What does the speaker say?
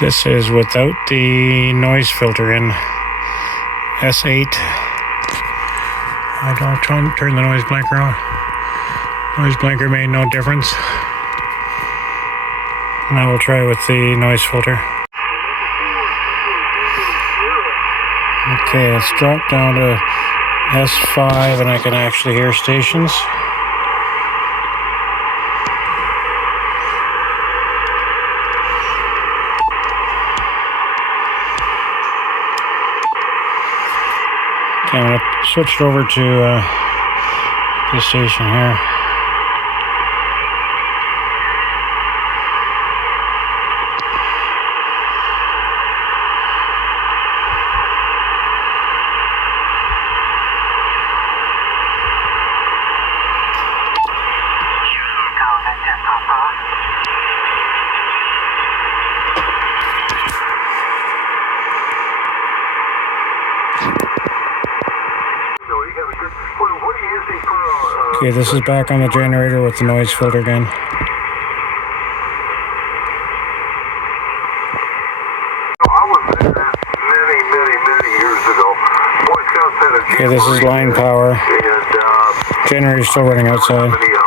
This is without the noise filter in. S8. I don't turn the noise blanker on. Noise blanker made no difference. And I will try with the noise filter. Okay, it's dropped down to S5 and I can actually hear stations. Okay, I'm going to switch it over to this station here. Okay, this is back on the generator with the noise filter again. Okay, this is line power. Generator's still running outside.